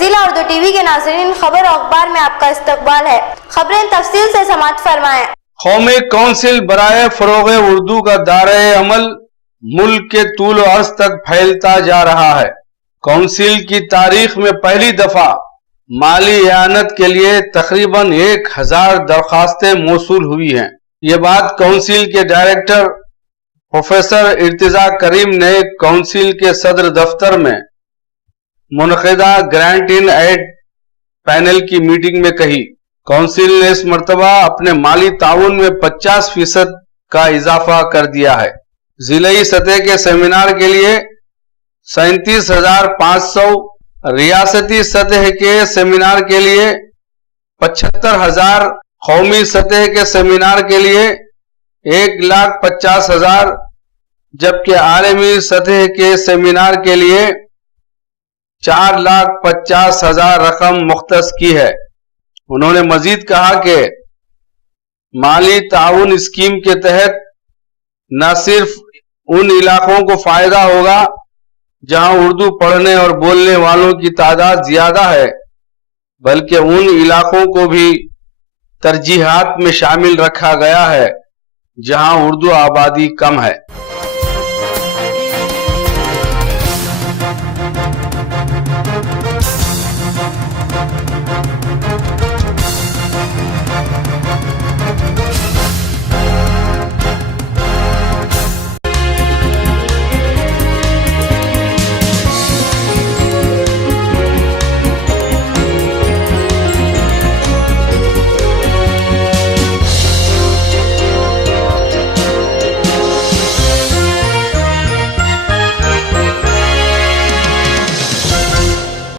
वसीला उर्दू टीवी के नाज़रीन, खबर और अखबार में आपका इस्तकबाल है। खबरें तफसील से समाअत फरमाएं। कौमी कौंसिल बराए फरोग़ उर्दू का दायरे अमल मुल्क के तूल अर्ज तक फैलता जा रहा है। कौंसिल की तारीख में पहली दफा माली इआनत के लिए तकरीबन 1000 दरखास्तें मौसूल हुई हैं। ये बात कौंसिल के डायरेक्टर प्रोफेसर इर्तिजा करीम ने कौंसिल के सदर दफ्तर में मुनक़िदा ग्रांट इन एड पैनल की मीटिंग में कही। कौंसिल ने इस मरतबा अपने माली ताउन में 50% का इजाफा कर दिया है। जिलाई सतह के सेमिनार के लिए 37,500, रियासती सतह के सेमिनार के लिए 75,000, कौमी सतह के सेमिनार के लिए 1,50,000, जबकि आलमी सतह के सेमिनार के लिए 4,50,000 रकम मुख्तस की है। उन्होंने मजीद कहा कि माली ताउन स्कीम के तहत न सिर्फ उन इलाकों को फायदा होगा जहां उर्दू पढ़ने और बोलने वालों की तादाद ज्यादा है, बल्कि उन इलाकों को भी तरजीहात में शामिल रखा गया है जहां उर्दू आबादी कम है।